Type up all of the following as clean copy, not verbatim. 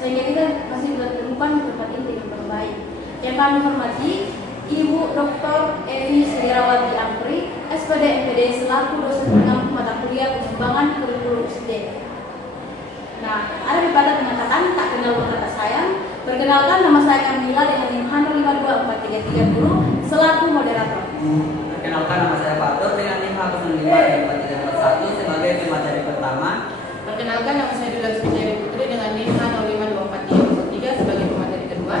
sehingga kita masih belum temukan tempat ini dengan terbaik. Yang kami hormati Ibu Dr. Evi Sulirawati Ampri, SPD MPD selaku dosen pengampu mata kuliah pengembangan kurikulum SD. Nah, ada pepatah mengatakan tak kenal maka tak sayang. Perkenalkan, nama saya Kamila dengan NIM 52433 Guru selaku moderator. Perkenalkan, nama saya Fatur dengan NIM 52433 sebagai pemateri pertama. Perkenalkan, nama saya Dula Sujari Putri dengan NIM 55243 sebagai pemateri kedua.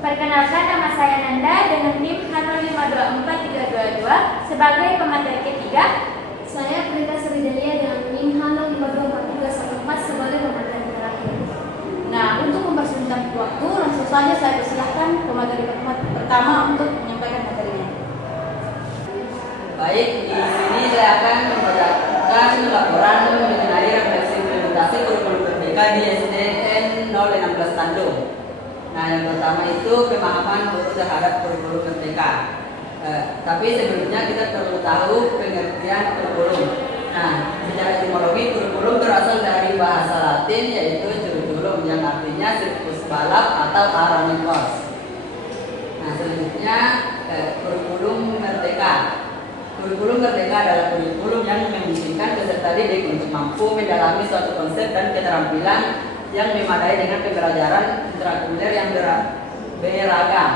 Perkenalkan, nama saya Nanda dengan NIM 5524322 sebagai pemateri ketiga. Saya Prita Sridelia dengan NIM 5524314 sebagai pemateri terakhir. Nah, untuk mempersingkat waktu, langsung saja saya persilahkan pemateri pertama untuk menyampaikan materinya. Baik, di sini saya akan membacakan laporan mengenai refleksi implementasi kurikulum merdeka di SDN 016 Tandung. Nah, yang pertama itu pemahaman guru terhadap kurikulum merdeka. Tapi sebelumnya kita perlu tahu pengertian kurikulum. Nah, secara etimologi kurikulum berasal dari bahasa Latin yaitu curriculum yang artinya sirkus balap atau aramikos. Nah, selanjutnya kurikulum merdeka. Kurikulum merdeka adalah kurikulum yang memungkinkan peserta didik untuk mampu mendalami suatu konsep dan keterampilan yang memadai dengan pembelajaran intrakurikuler yang beragam.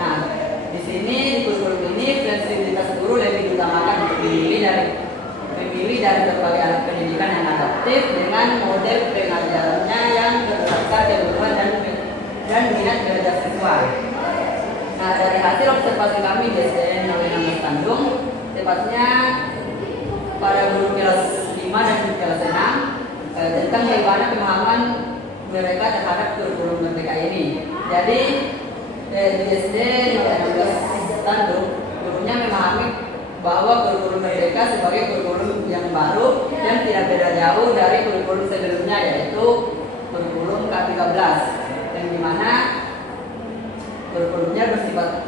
Nah, di sini di kurikulum ini fleksibilitas guru lebih diutamakan untuk memilih dari berbagai alat pendidikan yang adaptif dengan model pengajarannya yang berdasarkan kebutuhan dan minat belajar siswa. Nah, dari hasil observasi kami di SDN 016 Tandung, tepatnya pada guru kelas 5 dan kelas 6 tentang bagaimana pemahaman mereka terhadap kurikulum merdeka ini. Jadi di SD 016 Tandung, gurunya memahami bahwa kurikulum merdeka sebagai kurikulum yang baru yang tidak beda jauh dari kurikulum sebelumnya, yaitu kurikulum K13, yang dimana kurikulumnya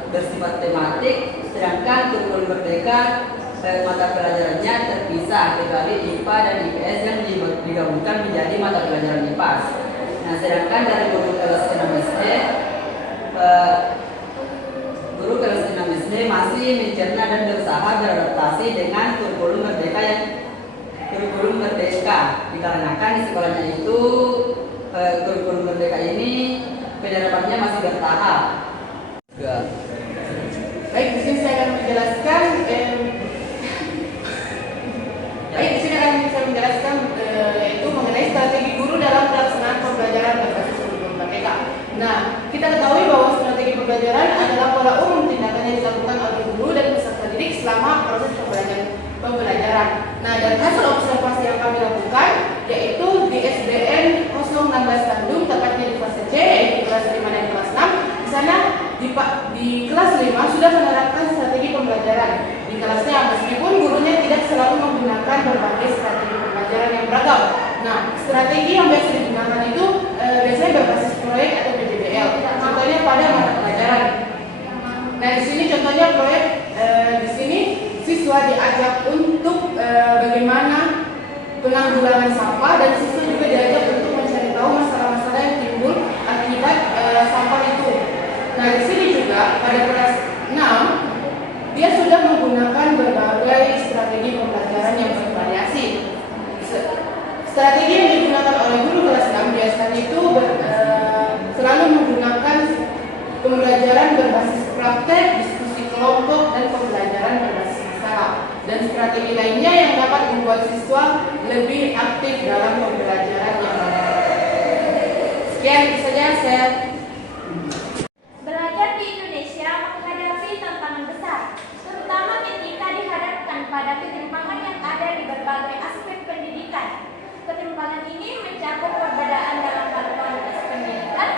bersifat tematik, sedangkan kurikulum merdeka mata pelajarannya terpisah kecuali IPA dan IPS yang digabungkan menjadi mata pelajaran IPAS. Nah, sedangkan dari guru kelas 6 SD, guru kelas 6 SD masih mencerna dan berusaha beradaptasi dengan kurikulum merdeka dikarenakan di sekolahnya itu kurikulum merdeka ini penerapannya masih bertahap. Baik, di sini saya akan menjelaskan yaitu mengenai strategi guru dalam pelaksanaan pembelajaran berbasis kurikulum merdeka. Nah, kita ketahui bahwa strategi pembelajaran adalah pola umum tindakan yang dilakukan oleh guru dan peserta didik selama proses pembelajaran. Nah, dari hasil observasi yang kami lakukan, yaitu di SDN 016 Tandung, tepatnya di fase C, yaitu kelas 5 dan kelas 6. Di sana di kelas 5 sudah menerapkan strategi pembelajaran. Di kelasnya, meskipun gurunya tidak selalu menggunakan berbagai strategi pembelajaran yang beragam. Nah, strategi yang biasa digunakan itu biasanya berbasis proyek atau PJBL. Contohnya pada mata pelajaran. Nah, di sini contohnya proyek di sini siswa diajak untuk bagaimana penanggulangan sampah, dan siswa juga diajak untuk mencari tahu masalah-masalah yang timbul akibat sampah itu. Nah, di sini juga pada kelas 6 dia sudah menggunakan berbagai strategi pembelajaran yang bervariasi. Strategi yang digunakan oleh guru kelas 6 biasanya itu selalu menggunakan pembelajaran berbasis praktek, diskusi kelompok, dan pembelajaran berbasis masalah. Dan strategi lainnya yang dapat membuat siswa lebih aktif dalam pembelajaran yang ada. Sekian saja saya. Belajar di Indonesia menghadapi tantangan besar, terutama ketika dihadapkan pada ketimpangan yang ada di berbagai aspek pendidikan. Ketimpangan ini mencakup perbedaan dalam kualitas pendidikan,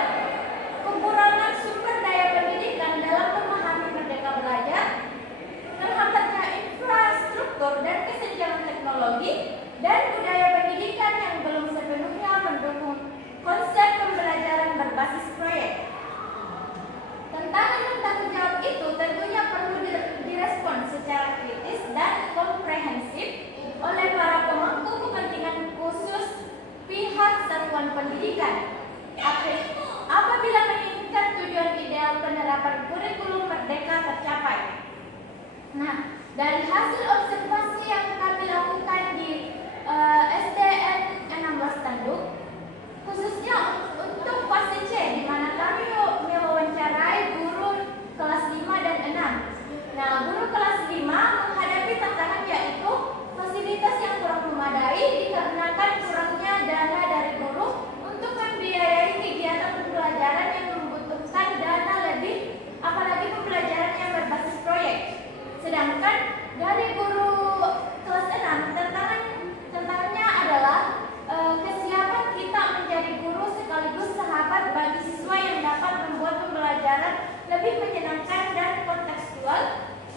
kekurangan sumber daya pendidikan dalam memahami merdeka belajar, terhambatnya infrastruktur dan kesenjangan teknologi, dan budaya pendidikan yang belum sepenuhnya mendukung konsep pembelajaran berbasis proyek. Tantangan dan tanggung jawab itu tentunya perlu direspon secara kritis dan komprehensif oleh para pemangku kepentingan khusus pihak satuan pendidikan, apabila menginginkan tujuan ideal penerapan kurikulum merdeka tercapai. Nah, dari hasil observasi yang kami lakukan di SDN 16 Tanduk, khususnya untuk fase C, di mana kami mewawancarai guru kelas 5 dan 6. Nah, guru kelas 5 menghadapi tantangan yaitu fasilitas yang kurang memadai dikarenakan kurangnya dana dari guru untuk membiayai kegiatan pembelajaran yang membutuhkan dana lebih, apalagi pembelajaran yang berbasis proyek. Sedangkan dari guru kelas 6, tantangannya adalah kesiapan kita menjadi guru sekaligus sahabat bagi siswa yang dapat membuat pembelajaran lebih menyenangkan dan kontekstual,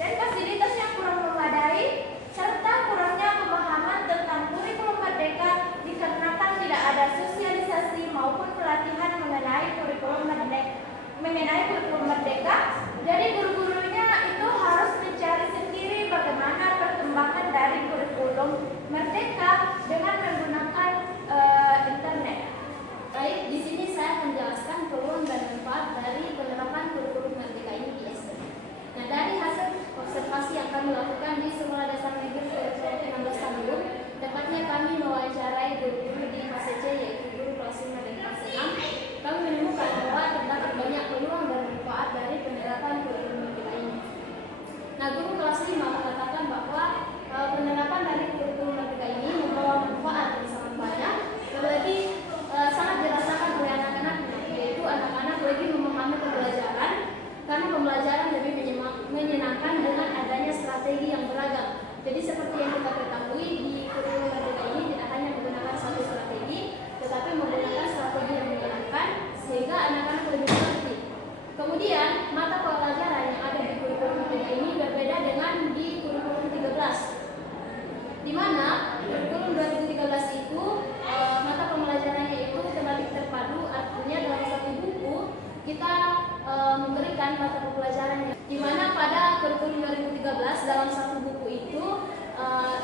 dan fasilitas yang kurang memadai serta kurangnya pemahaman tentang kurikulum merdeka dikarenakan tidak ada sosialisasi maupun pelatihan mengenai kurikulum merdeka. Jadi guru-gurunya itu harus mencari sendiri bagaimana perkembangan dari kurikulum merdeka dengan menggunakan internet. Baik, di sini saya akan menjelaskan peluang dan manfaat dari penerapan kurikulum merdeka ini di SD. Nah, dari hasil observasi yang kami lakukan di Sekolah Dasar Negeri 16 Tanduk, tepatnya kami mewawancarai guru-guru di fase C, yaitu guru kelas 5 dan kelas 6, kami menemukan bahwa terdapat banyak peluang dan manfaat dari penerapan kurikulum merdeka ini. Nah, guru kelas 5 mengatakan bahwa penerapan dari kurikulum merdeka ini membawa manfaat yang sangat banyak, terlebih sangat dirasakan oleh anak-anaknya, yaitu anak-anak lebih memahami pembelajaran karena pembelajaran lebih menyenangkan dengan adanya strategi yang beragam. Jadi seperti yang kita ketahui, di kurikulum merdeka ini tidak hanya menggunakan satu strategi, tetapi menggunakan strategi yang menyenangkan sehingga anak-anak lebih mengerti. Kemudian mata pelajaran yang ada di kurikulum merdeka ini berbeda dengan di kurikulum 13, di mana kurikulum 2013 itu mata pembelajarannya itu tematik terpadu, artinya dalam satu buku kita memberikan mata pembelajarannya, di mana pada kurikulum 2013 dalam satu buku itu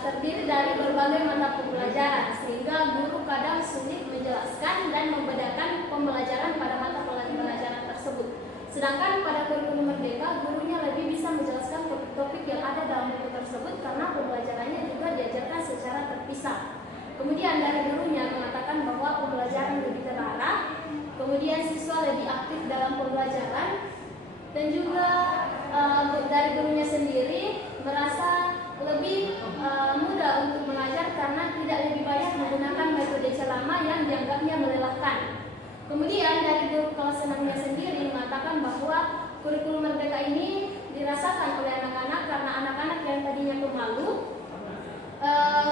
terdiri dari berbagai mata pembelajaran, sehingga guru kadang sulit menjelaskan dan membedakan pembelajaran pada mata pelajaran tersebut. Sedangkan pada kurikulum merdeka, gurunya lebih bisa menjelaskan topik yang ada dalam buku tersebut karena pembelajarannya juga diajarkan secara terpisah. Kemudian dari gurunya mengatakan bahwa pembelajaran lebih terarah, kemudian siswa lebih aktif dalam pembelajaran, dan juga dari gurunya sendiri merasa lebih mudah untuk mengajar karena tidak lebih banyak menggunakan metode ceramah yang dianggapnya melelahkan. Kemudian dari guru kelas 6-nya sendiri mengatakan bahwa kurikulum merdeka ini dirasakan oleh anak-anak karena anak-anak yang tadinya pemalu,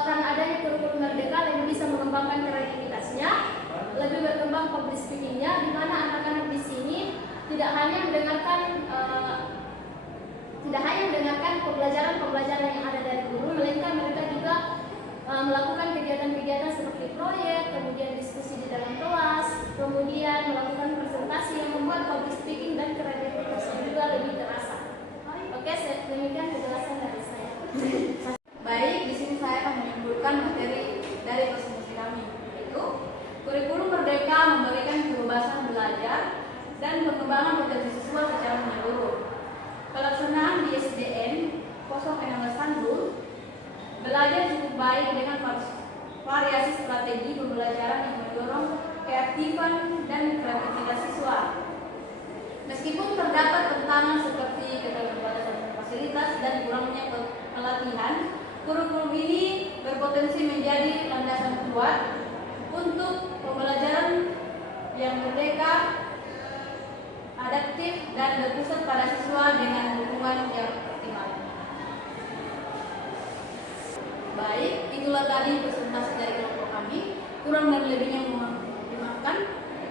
karena adanya kurikulum merdeka lebih bisa mengembangkan kreativitasnya, lebih berkembang public speaking-nya, di mana anak-anak di sini tidak hanya mendengarkan pembelajaran yang ada dari guru, melainkan mereka juga melakukan kegiatan-kegiatan seperti proyek, kemudian diskusi di dalam kelas, kemudian melakukan presentasi yang membuat public speaking dan kreativitasnya juga lebih terasa. Oke, demikian penjelasan dari saya. Baik, di sini saya akan menyimpulkan materi dari presentasi kami, yaitu kurikulum merdeka memberikan kebebasan belajar dan pengembangan potensi siswa secara menyeluruh. Pelaksanaan di SDN 16 Tanduk belajar cukup baik dengan variasi strategi pembelajaran yang mendorong keaktifan dan kreativitas siswa. Meskipun terdapat tantangan seperti keterbatasan fasilitas dan kurangnya pelatihan, kurikulum ini berpotensi menjadi landasan kuat untuk pembelajaran yang merdeka, adaptif, dan berpusat pada siswa dengan dukungan yang optimal. Baik, itulah tadi presentasi dari kelompok kami. Kurang dan lebihnya mohon dimaafkan,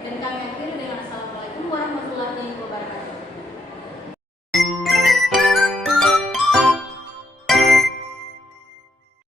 dan kami akhiri dengan Assalamualaikum warahmatullahi wabarakatuh.